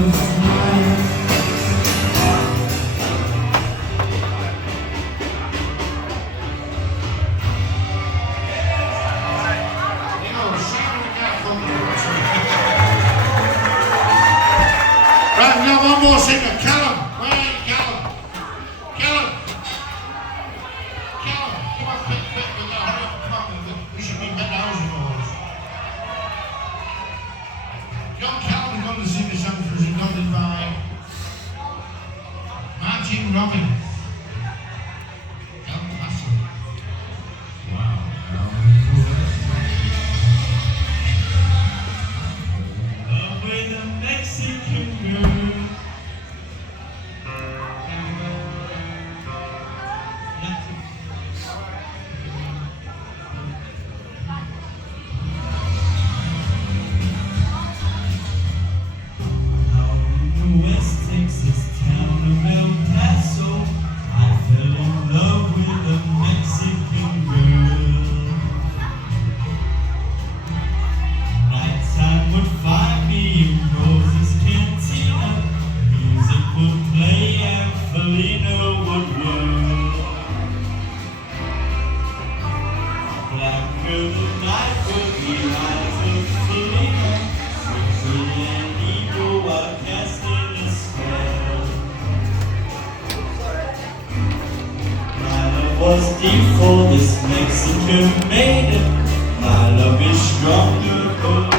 Right, we got one more singer, Callum. Where are you, Callum? Callum. Callum, come on, quick, we gotta hurry up, come on, we should be better hours ago. Young Callum is going to sing a song for us, adopted by Martin Robbins. Was deep for this Mexican maiden. My love is stronger, but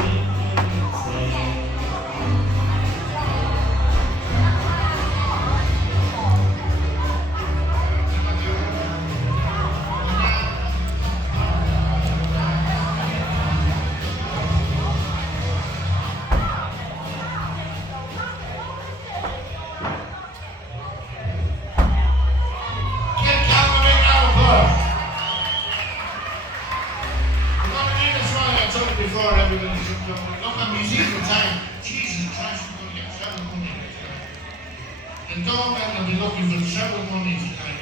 before everybody should come. Look at musical time. Jesus Christ, we're going to get treble money. The doorbell will be looking for treble money tonight.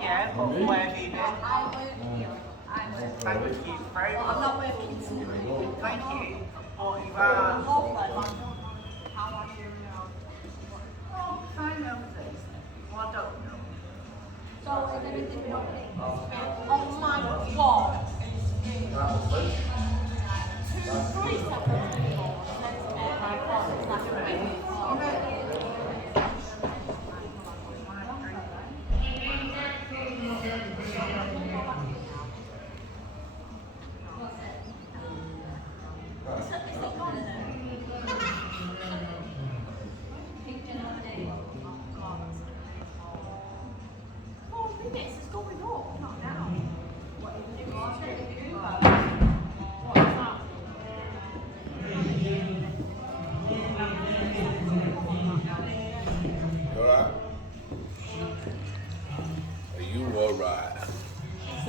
Yeah, but where have you been? Thank you very much. I'm not working tonight. Thank you. But you are. I know this. Well, I don't know. So is everything been opening? On my wall.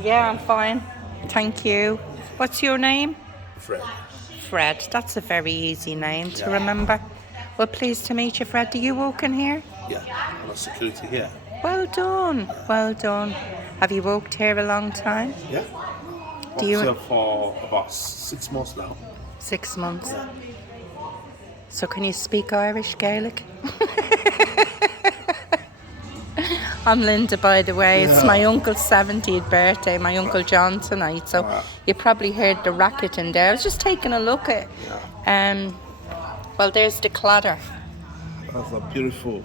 Yeah, I'm fine. Thank you. What's your name? Fred. Fred. That's a very easy name to remember. Well, pleased to meet you, Fred. Do you work in here? Yeah, I'm a security here. Well done. Well done. Have you worked here a long time? Yeah. Do Worked you- here for about 6 months now. 6 months. So can you speak Irish Gaelic? I'm Linda, by the way. It's my uncle's 70th birthday, my Uncle John tonight. So you probably heard the racket in there. I was just taking a look at well, there's the clatter. That's a beautiful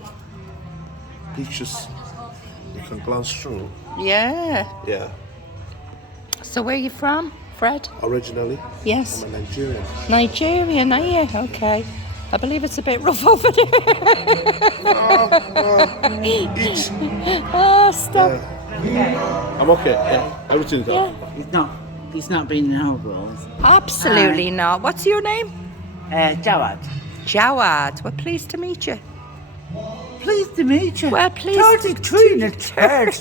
pictures you can glance through. Yeah. Yeah. So where are you from, Fred? Originally, Yes. I'm a Nigerian. Nigerian, are you? Okay. I believe it's a bit rough over there. Each. Oh, stop. I'm okay. Yeah. Everything's okay. He's not been in our world. Absolutely not. What's your name? Jawad. Jawad. Well, pleased to meet you. Pleased to meet you. Well, pleased 33 in a third.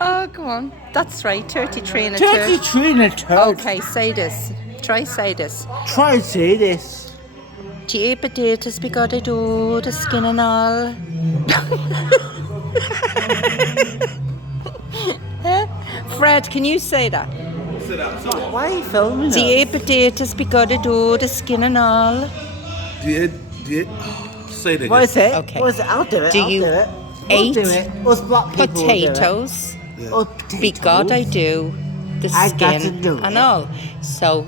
Oh, come on. That's right. 33 and a third. 33 in a third. Okay, say this. Try say this. Try to say this. Do you eat potatoes because they do the skin and all? Huh? Fred, can you say that? Why are you filming Do you us? eat potatoes because they do the skin and all? Say it again. What is it? Okay. What is it? I'll do it. Do I'll you do it. eat We'll do it. Us black people will do it. Potatoes Us potatoes. because I do the I got skin to do and it. all. So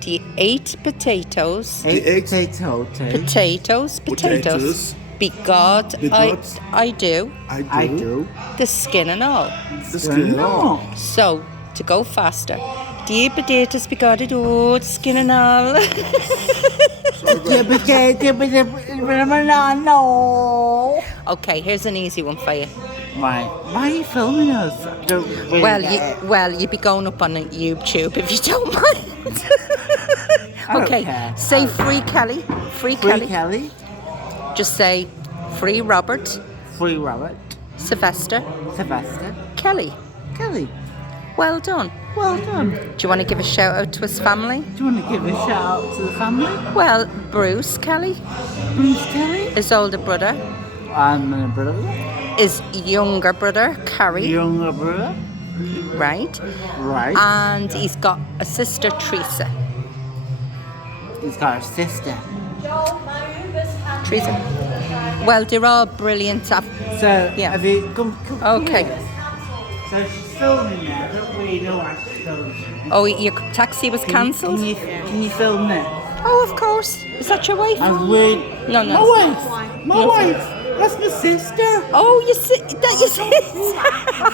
do you eat potatoes? Eight potatoes. Potatoes. Potatoes. Because Because I do I do. the skin and all. The skin. No. So, to go faster, do you eat potatoes because I do the skin and all? No. Okay, here's an easy one for you. Right. Why are you filming us? I don't really get it. You'd be going up on YouTube if you don't mind. I don't Okay, care. say free Kelly. Free Kelly. Kelly. Just say free Robert, Free Robert. Sylvester, Sylvester. Kelly. Kelly. Well done. Well done. Do you want to give a shout out to his family? Do you want to give a shout out to the family? Well, Bruce Kelly, Bruce Kelly. his older brother, And my brother. his younger brother, Carrie, Younger brother. right? Right. And he's got a sister, Teresa. He's got a sister. Teresa. Well, they're all brilliant. So, Yeah. have you come Okay. here? So she's filming now. I don't really know what she's filming. Oh, your taxi was cancelled? Can you film it? Oh, of course. Is that your wife? I'm weird. No. My wife. My wife. That's my sister. Oh, you see that you see.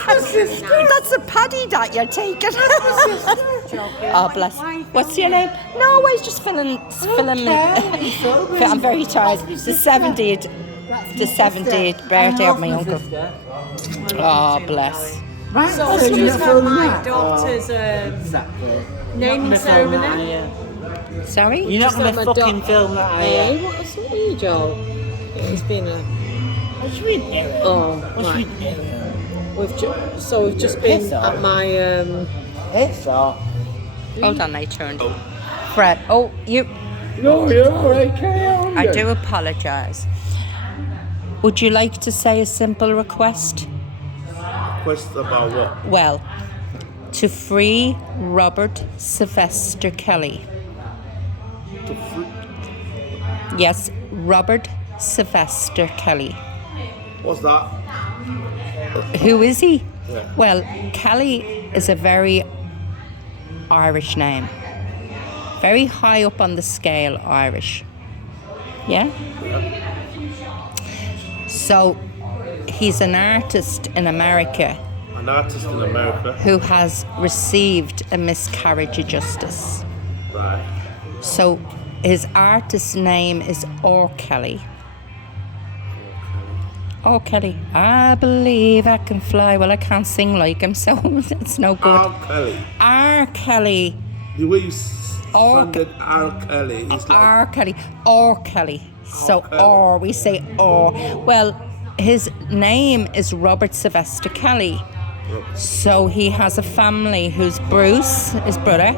My sister. That's a paddy that you're taking. Oh, bless. What's your name? No, I was just filling. I'm very tired. The 70th birthday of my uncle. Oh, bless. Right. So you're she's not had filming my that? daughter's Exactly. naming ceremony. Sorry? You're not going to my fucking dog- film that, are Hey, you? what's with you, Joel? It's been a What's we doing? oh What's we right. doing? We've just been Piss off. at my It's off. Hold on, I turned. Fred. Oh, you. No, you're all right. Carry on. I do apologise. Would you like to say a simple request? Question about what? Well, to free Robert Sylvester Kelly. Yes, Robert Sylvester Kelly. What's that? Who is he? Yeah. Well, Kelly is a very Irish name. Very high up on the scale Irish. Yeah? So, he's an artist in America An artist in America. who has received a miscarriage of justice. Right. So, his artist's name is R.Kelly. R.Kelly. I believe I can fly. Well, I can't sing like him, so it's no good. R.Kelly. R.Kelly. The way you sounded R.Kelly is like R.Kelly. R.Kelly. So, R. Kelly. R, we say R. Well, his name is Robert Sylvester Kelly. So he has a family who's Bruce, his brother,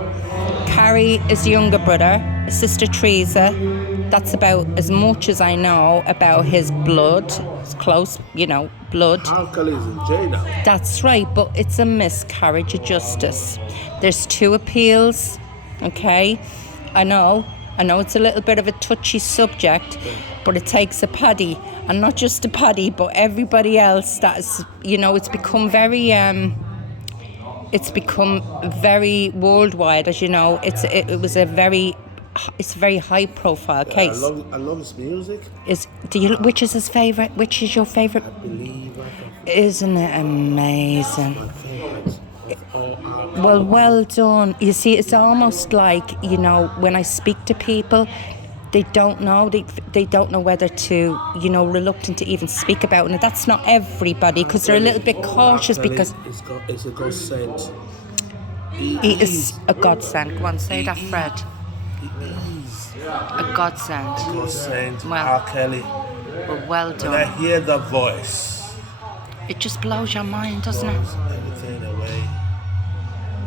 Carrie, his younger brother, his sister Teresa. That's about as much as I know about his blood. It's close, blood. R.Kelly is in jail now. That's right, but it's a miscarriage of justice. There's 2 appeals, okay? I know it's a little bit of a touchy subject, but it takes a paddy, and not just a paddy, but everybody else that's, it's become very worldwide, as you know. It's a very high profile case. I love his music. Which is his favorite? Which is your favorite? I believe. Isn't it amazing? My favorite. Well done. You see, it's almost like, when I speak to people, they don't know. They don't know whether to, reluctant to even speak about it. And that's not everybody, because they're a little bit cautious because it's a godsend. he is a godsend. Go on, say that, Fred. A godsend. Godsend. Well, R.Kelly. Well When I done. hear the voice, It just blows your mind, doesn't it? blows everything away.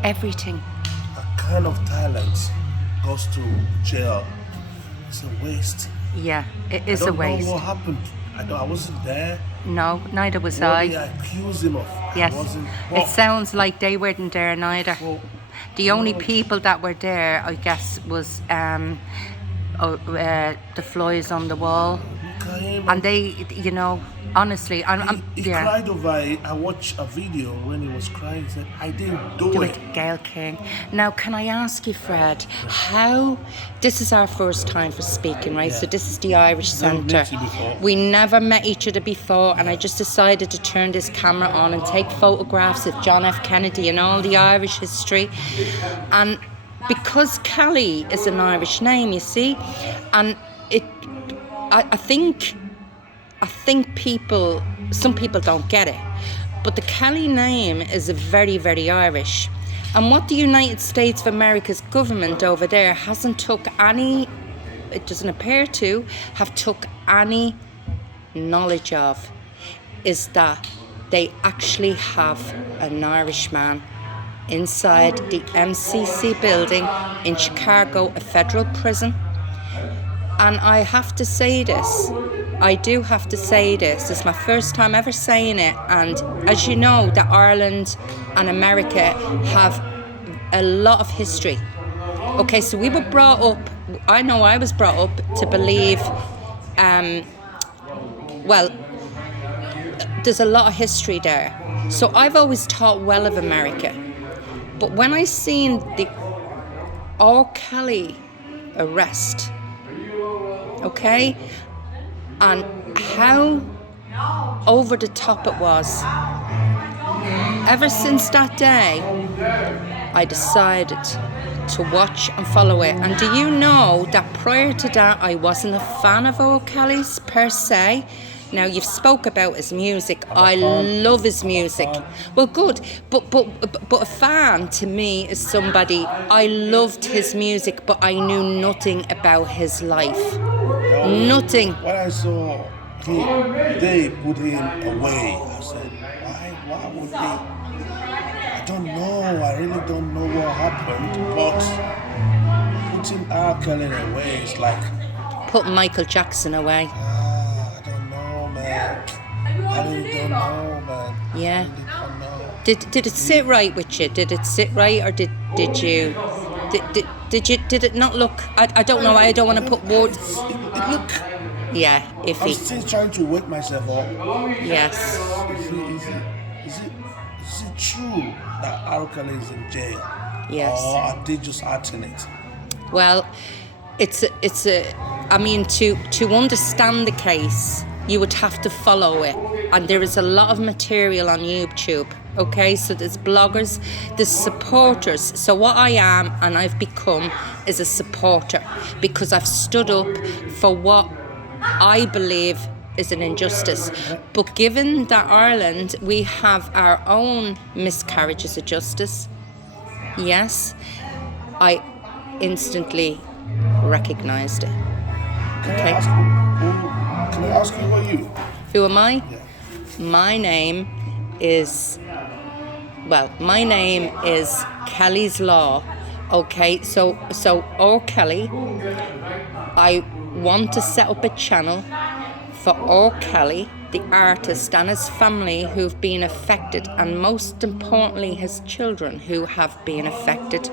Everything. A kind of talent goes to jail. It's a waste. Yeah, it I is a don't waste. know what happened. I wasn't there. No, neither was What I. they accuse him of. Yes, I wasn't. it sounds like they weren't there neither. Well, The only people that were there, I guess, was the flies on the wall, and they, honestly, he cried over it. I watched a video when he was crying. He said, "I didn't do Do it." it, Gail King. Now, can I ask you, Fred, this is our first time for speaking, right? So this is the Irish Never Centre. met you before. We never met each other before, and I just decided to turn this camera on and take photographs of John F. Kennedy and all the Irish history. And because Kelly is an Irish name, you see, and I think some people don't get it, but the Kelly name is very, very Irish. And what the United States of America's government over there hasn't took any, it doesn't appear to have took any knowledge of, is that they actually have an Irishman inside the MCC building in Chicago, a federal prison. And I have to say this, I do have to say this, it's my first time ever saying it, and as you know, that Ireland and America have a lot of history. Okay, so we were brought up, I know I was brought up to believe, there's a lot of history there. So I've always thought well of America. But when I seen the R.Kelly arrest, okay, and how over the top it was, ever since that day, I decided to watch and follow it. And do you know that prior to that, I wasn't a fan of R.Kelly's per se. Now, you've spoke about his music. I love his music. Well, good, but a fan to me is somebody, I loved his music, but I knew nothing about his life. Nothing. When I saw they put him away, I said, why would they? I don't know. I really don't know what happened, but putting R.Kelly away is like Putting Michael Jackson away. I don't know, man. I really don't know, man. Yeah. I don't know. Did it sit right with you? Did it sit right, or did you? Did it not look? I don't know. I don't want to put words. It look. Yeah, I'm iffy. still trying to wake myself up. Yes. Is it true that R.Kelly is in jail? Yes. Or are they just acting it? Well, it's a. I mean, to understand the case, you would have to follow it, and there is a lot of material on YouTube. Okay, so there's bloggers, there's supporters. So what I am and I've become is a supporter, because I've stood up for what I believe is an injustice. But given that Ireland, we have our own miscarriages of justice, yes, I instantly recognised it. Okay. Can I ask you who are you? Who am I? Yeah. My name is well, my name is Kelly's Law. Okay, so R.Kelly, I want to set up a channel for R.Kelly, the artist, and his family who've been affected, and most importantly his children who have been affected,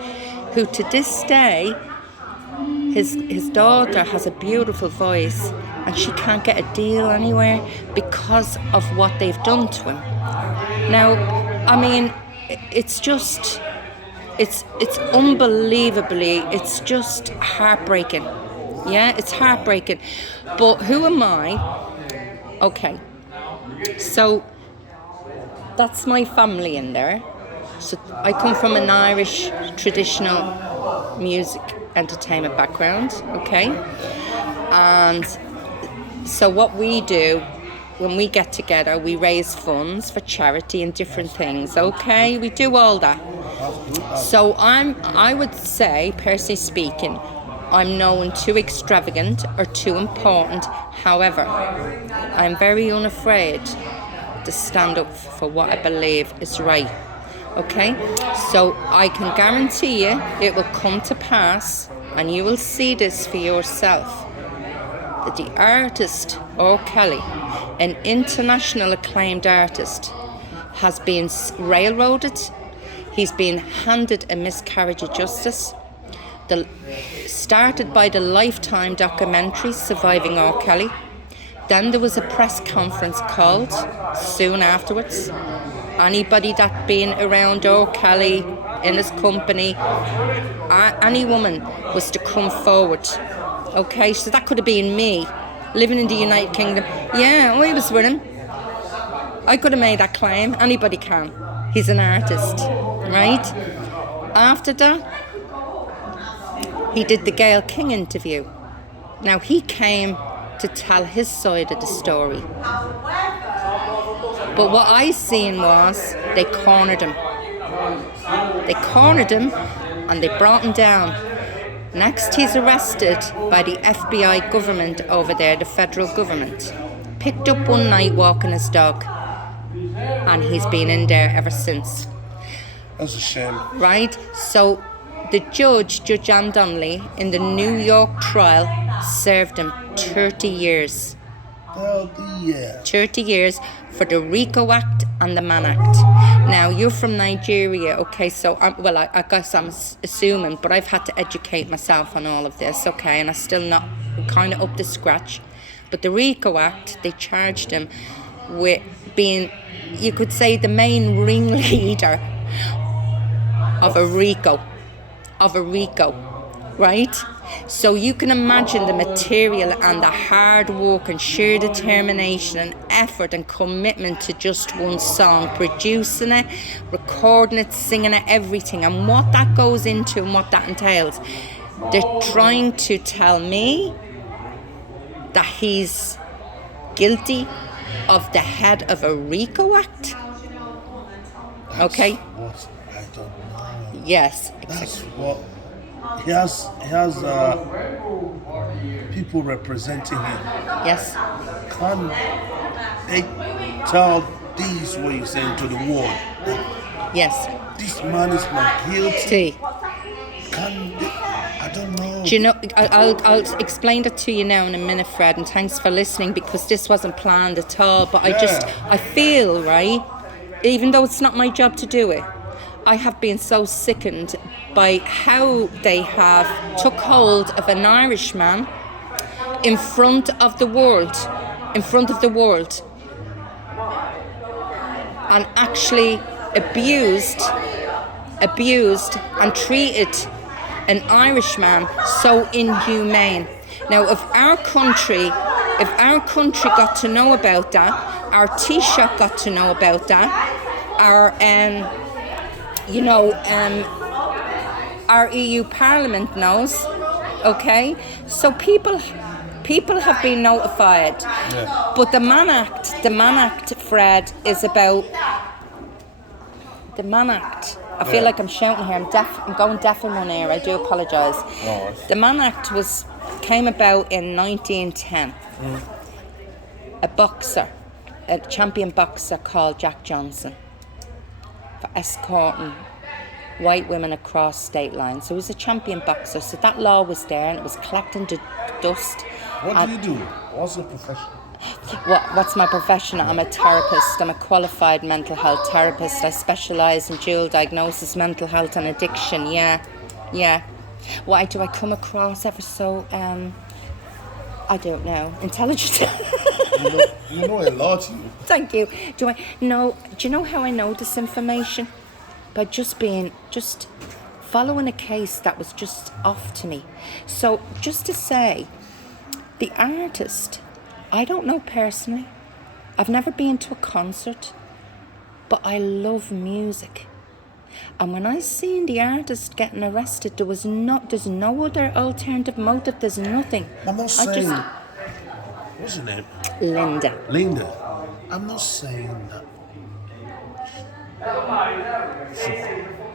who to this day, his daughter has a beautiful voice and she can't get a deal anywhere because of what they've done to him. Now, I mean, it's just, it's unbelievably, it's just heartbreaking. Yeah, it's heartbreaking. But who am I? Okay, so that's my family in there. So I come from an Irish traditional music entertainment background, okay? And so what we do when we get together, we raise funds for charity and different things, okay? We do all that. So I would say, personally speaking, I'm known too extravagant or too important. However, I'm very unafraid to stand up for what I believe is right. Okay? So I can guarantee you it will come to pass, and you will see this for yourself, that the artist R.Kelly, an international acclaimed artist, has been railroaded. He's been handed a miscarriage of justice. Started by the Lifetime documentary Surviving R.Kelly. Then there was a press conference called soon afterwards. Anybody that been around R.Kelly in his company, any woman was to come forward. Okay, so that could have been me, living in the United Kingdom. Yeah, I was with him. I could have made that claim. Anybody can. He's an artist, right? After that, he did the Gayle King interview. Now, he came to tell his side of the story. But what I seen was they cornered him. They cornered him and they brought him down. Next, he's arrested by the FBI government over there, the federal government. Picked up one night walking his dog. And he's been in there ever since. That's a shame. Right? So the Judge Ann Donnelly, in the New York trial, served him 30 years. 30 years for the RICO Act and the Mann Act. Now, you're from Nigeria, okay, so, I guess I'm assuming, but I've had to educate myself on all of this, okay, and I'm still not kind of up to scratch. But the RICO Act, they charged him with being, you could say, the main ringleader of a RICO, right? So you can imagine the material and the hard work and sheer determination and effort and commitment to just one song, producing it, recording it, singing it, everything, and what that goes into and what that entails. They're trying to tell me that he's guilty of the head of a RICO Act. Okay? What I don't know. Yes, That's exactly. what he has people representing him. Yes. Can they tell this what you're saying to the world? Yes. This man is not guilty. T. Can they, I don't know. Do you know, I'll explain that to you now in a minute, Fred, and thanks for listening, because this wasn't planned at all, but I feel, right, even though it's not my job to do it, I have been so sickened by how they have took hold of an Irishman in front of the world, and actually abused and treated an Irishman so inhumane. Now, if our country got to know about that, our Taoiseach got to know about that, our EU Parliament knows, okay? So people have been notified. Yeah. But the Mann Act, Fred, is about the Mann Act. I feel like I'm shouting here. I'm going deaf in one ear. I do apologise. No. The Mann Act came about in 1910. A champion boxer called Jack Johnson, for escorting white women across state lines. So he was a champion boxer. So that law was there and it was collecting the dust. What do you do? What's your profession? What's my profession? I'm a therapist. I'm a qualified mental health therapist. I specialise in dual diagnosis, mental health and addiction. Yeah. Why do I come across ever so, I don't know, intelligent? You know a lot, you. Thank you. Do you know how I know this information? By just following a case that was just off to me. So just to say, the artist, I don't know personally. I've never been to a concert, but I love music. And when I seen the artist getting arrested, there's no other alternative motive. There's nothing. I'm not saying. What's your name? Linda. I'm not saying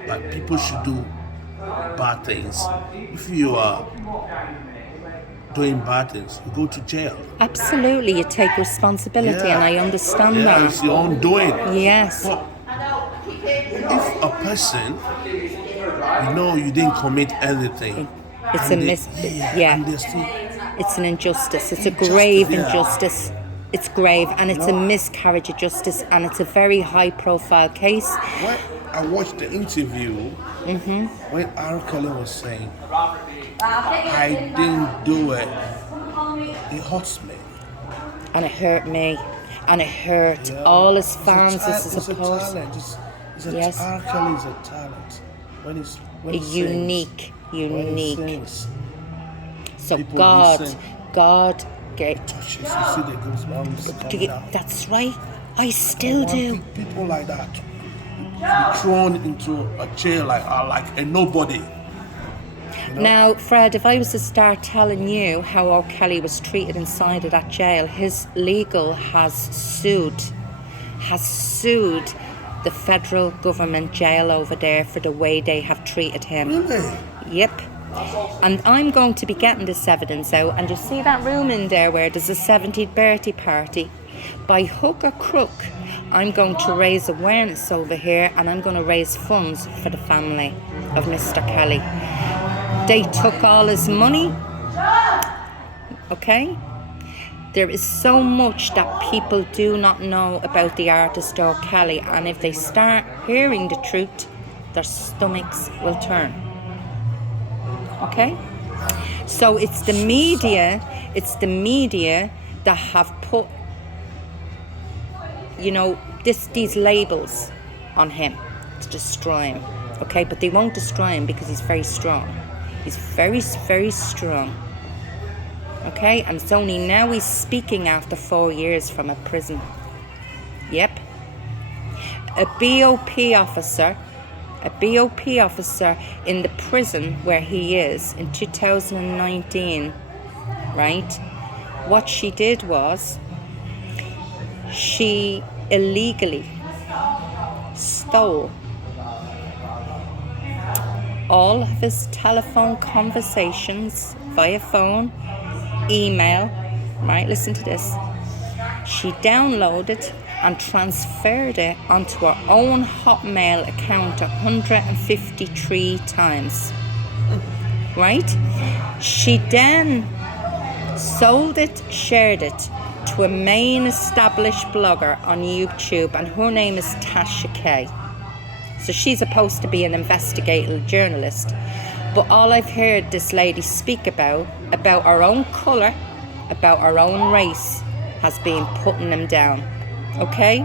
that people should do bad things. If you are doing bad things, you go to jail. Absolutely, you take responsibility, and I understand Yeah, that. it's your own doing. Yes. But if a person, you didn't commit anything, It's and a and they're still, it's an injustice. It's a grave yeah. injustice. It's grave, and it's a miscarriage of justice, and it's a very high-profile case. when I watched the interview, when R.Kelly was saying, I didn't do it, it hurts me. And it hurt me, and it hurt all his fans, I It's a suppose. talent. Yes. R.Kelly is a talent. When he Unique. sings, So people God touches. You see the goosebumps coming out. that's right. I still do. People like that to be thrown into a jail like a nobody. Now, Fred, if I was to start telling you how R.Kelly was treated inside of that jail, his legal has sued the federal government jail over there for the way they have treated him. Really? Yep. And I'm going to be getting this evidence out, and you see that room in there where there's a 70th birthday party? By hook or crook, I'm going to raise awareness over here, and I'm going to raise funds for the family of Mr. Kelly. They took all his money, okay? There is so much that people do not know about the artist R.Kelly, and if they start hearing the truth, their stomachs will turn. Okay? So it's the media that have put, these labels on him to destroy him. Okay? But they won't destroy him because he's very strong. He's very, very strong. Okay? And it's only now he's speaking after 4 years from a prison. Yep. A BOP officer in the prison where he is in 2019, right? What she did was she illegally stole all of his telephone conversations via phone, email, right? Listen to this. She downloaded and transferred it onto her own Hotmail account 153 times, right? She then sold it, shared it to a main established blogger on YouTube, and her name is Tasha K. So she's supposed to be an investigative journalist. But all I've heard this lady speak about her own colour, about her own race, has been putting them down. Okay,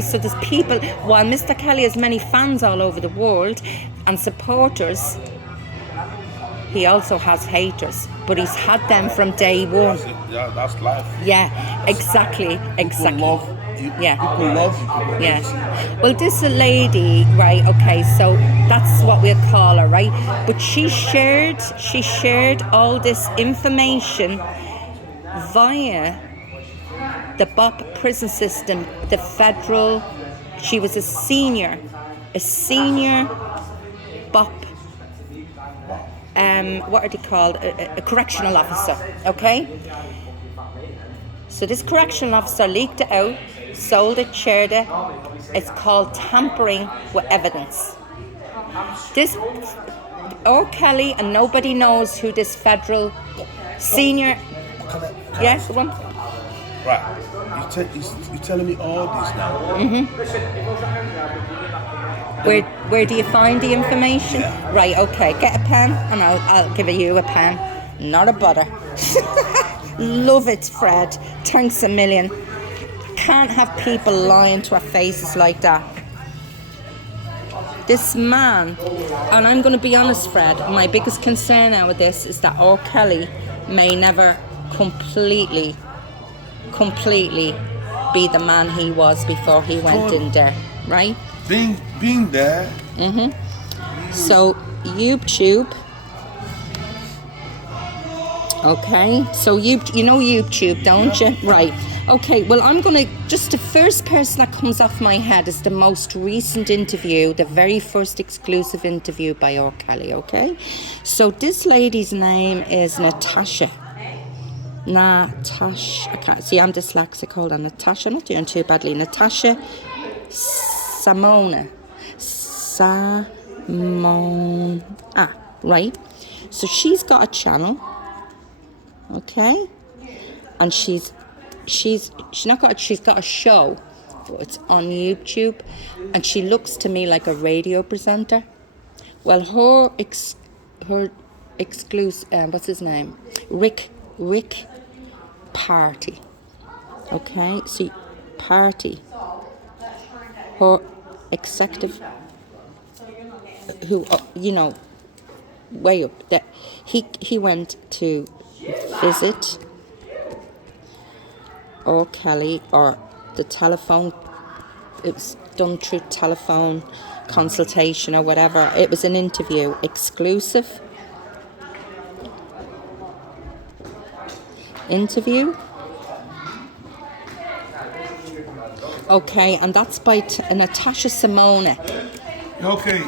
so there's people, while Mr. Kelly has many fans all over the world and supporters, he also has haters, but he's had them from day one. Yeah, that's life. Yeah, exactly. People love you. Yeah. People love you. Yeah. Well, this lady, right, okay, so that's what we'll call her, right? But she shared all this information via the BOP prison system, the federal. She was a senior BOP, what are they called? A correctional officer, okay? So this correctional officer leaked it out sold it, shared it. It's called tampering with evidence. This R.Kelly, and nobody knows who this federal senior. Yes, the one. Right. You're telling me all this now. Where do you find the information? Yeah. Right. Okay. Get a pen, and I'll give you a pen. Not a butter. Love it, Fred. Thanks a million. Can't have people lying to our faces like that. This man, and I'm going to be honest, Fred, my biggest concern now with this is that R.Kelly may never completely be the man he was before he went in there, right? Being there. So, YouTube. Okay, so you know YouTube, don't you? Right. Okay, well, I'm going to, just the first person that comes off my head is the most recent interview, the very first exclusive interview by R.Kelly, okay? So this lady's name is Natasha. I can't see, I'm dyslexic, hold on. Natasha, I'm not doing too badly. Natasha Simona. Right. So she's got a channel, okay? And she's got a show. It's on YouTube, and she looks to me like a radio presenter. Well, her exclusive, what's his name? Rick Party. Okay, see, Party. Her executive, who way up there. He went to visit R.Kelly, or the telephone, it was done through telephone consultation or whatever. It was an interview, exclusive interview. Okay, and that's by Natasha Simona. Okay.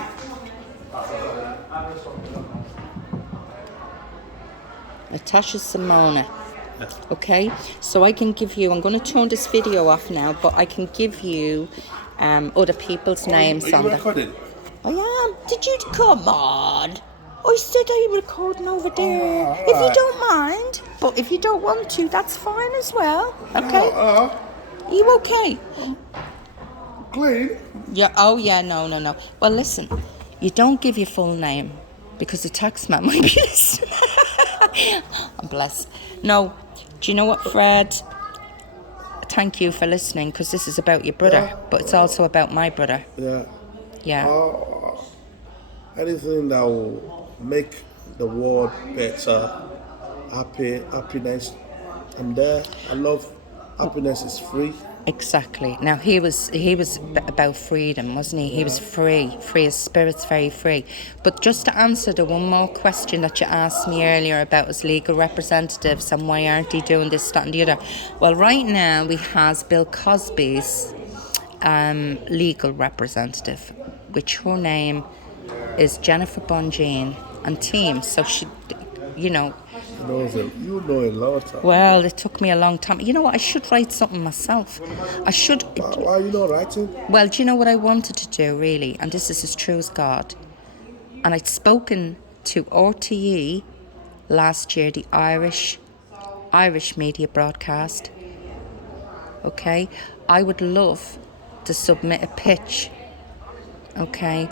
Natasha Simona. Okay, so I can give you, I'm going to turn this video off now, but I can give you other people's names on there. Recording? I am. Did you come on? I said I'm recording over there. If you don't mind, but if you don't want to, that's fine as well. Okay. You okay? Clean? Yeah. Oh yeah. No. Well, listen. You don't give your full name because the tax man might be listening. I'm blessed. No. Do you know what, Fred? Thank you for listening, because this is about your brother, but it's also about my brother. Yeah. Yeah. Anything that will make the world better, happiness, I'm there. I love happiness is free. Exactly. Now he was about freedom, wasn't he? He was free. His spirit's very free. But just to answer the one more question that you asked me earlier about his legal representatives and why aren't he doing this, that and the other. Well, right now we has Bill Cosby's legal representative, which her name is Jennifer Bonjean and team. So she, you know You know a lot. Well, it took me a long time. You know what? I should write something myself. I should. Why are you not writing? Well, do you know what I wanted to do, really? And this is as true as God. And I'd spoken to RTE last year, the Irish media broadcast. Okay? I would love to submit a pitch, okay,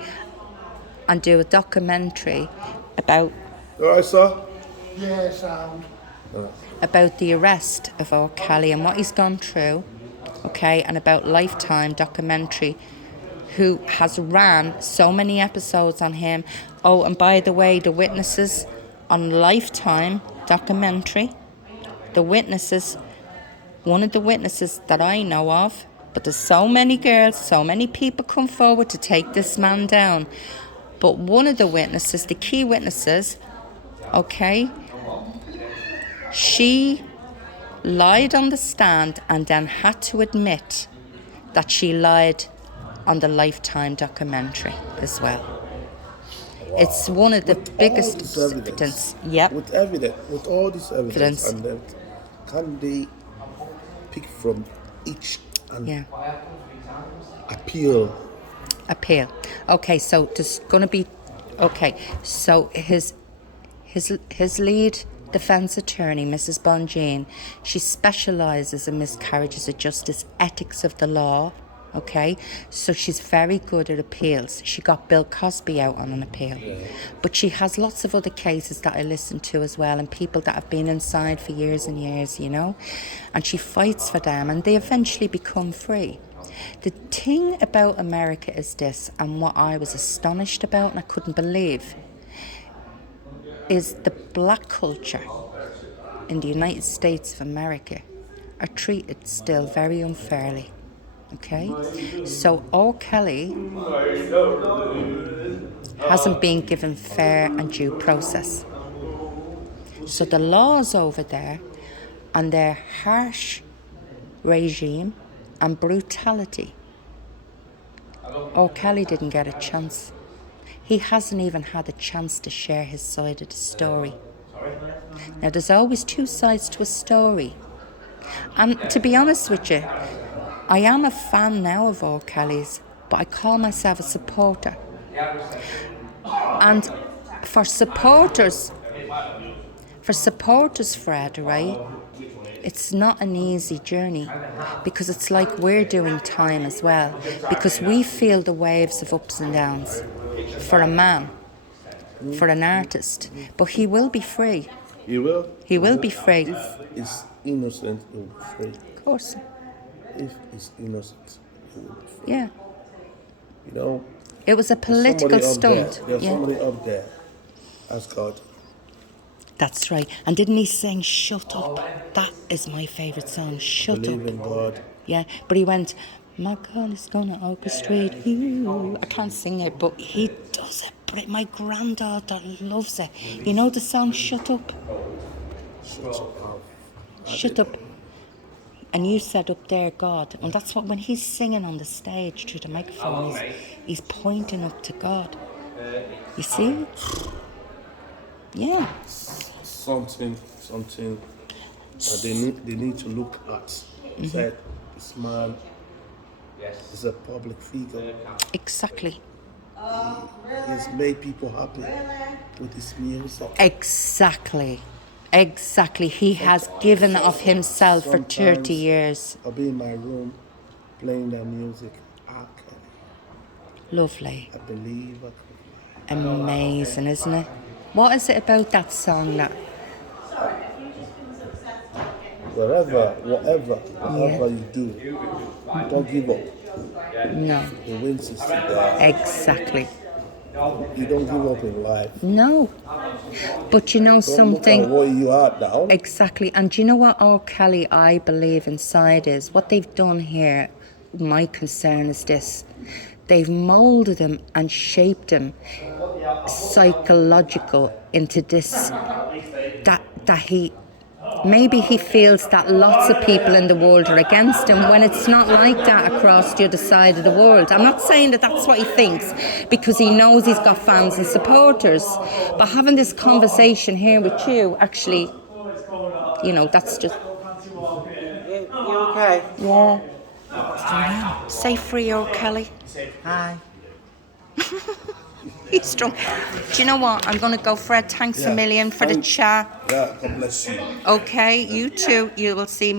and do a documentary about... All right, sir? Yeah, sound. About the arrest of R.Kelly and what he's gone through, okay, and about Lifetime documentary, who has ran so many episodes on him. Oh, and by the way, the witnesses on Lifetime documentary, one of the witnesses that I know of, but there's so many girls, so many people come forward to take this man down. But one of the witnesses, the key witnesses, okay, she lied on the stand and then had to admit that she lied on the Lifetime documentary as well. Wow. It's one of the biggest evidence. Yep. With all this evidence, and then can they pick from each and Yeah. appeal. Appeal. Okay, so there's going to be. Okay, so his lead defense attorney, Mrs. Bonjean, she specialises in miscarriages of justice, ethics of the law. Okay, so she's very good at appeals. She got Bill Cosby out on an appeal, but she has lots of other cases that I listen to as well, and people that have been inside for years and years, you know, and she fights for them, and they eventually become free. The thing about America is this, and what I was astonished about and I couldn't believe, is the black culture in the United States of America are treated still very unfairly. Okay, so R.Kelly hasn't been given fair and due process. So the laws over there and their harsh regime and brutality, R.Kelly didn't get a chance. He hasn't even had a chance to share his side of the story. Now, there's always two sides to a story. And to be honest with you, I am a fan now of R.Kelly's, but I call myself a supporter. And for supporters, Fred, right, it's not an easy journey, because it's like we're doing time as well, because we feel the waves of ups and downs. For a man, for an artist, but he will be free. He will? He will be free. If he's innocent, he will be free. Of course. If he's innocent, he will be free. Yeah. You know? It was a political stunt. There's Yeah. somebody up there. That's God. That's right. And didn't he sing Shut Up? That is my favourite song, Shut Believe Up. in God. Yeah, but he went, my God is gonna orchestrate you. I can't sing it, but he does it. But my granddaughter loves it. You know the song Shut Up? Shut up. And you said up there, God. And that's what, when he's singing on the stage through the microphone, he's pointing up to God. You see? Yeah. Something they need to look at. Said this man is a public figure. Exactly. He's made people happy with his music. Exactly. He has given of himself for 30 years. I'll be in my room playing their music. R.Kelly. Lovely. I believe I could. Amazing, isn't it? What is it about that song that... Whatever you do, don't give up. No. The wins is there. Exactly. You don't give up in life. No. But you know Don't something... look at where you are now. Exactly. And do you know what R.Kelly, I believe inside is? What they've done here, my concern is this. They've moulded him and shaped him psychological into this, that he... Maybe he feels that lots of people in the world are against him when it's not like that across the other side of the world. I'm not saying that that's what he thinks, because he knows he's got fans and supporters. But having this conversation here with you, actually, you know, that's just... You okay? Yeah. Say free, R.Kelly. Hi. He's drunk. Do you know what? I'm going to go, Fred. Thanks a million for the chat. Yeah, God bless you. Okay, you too. You will see me.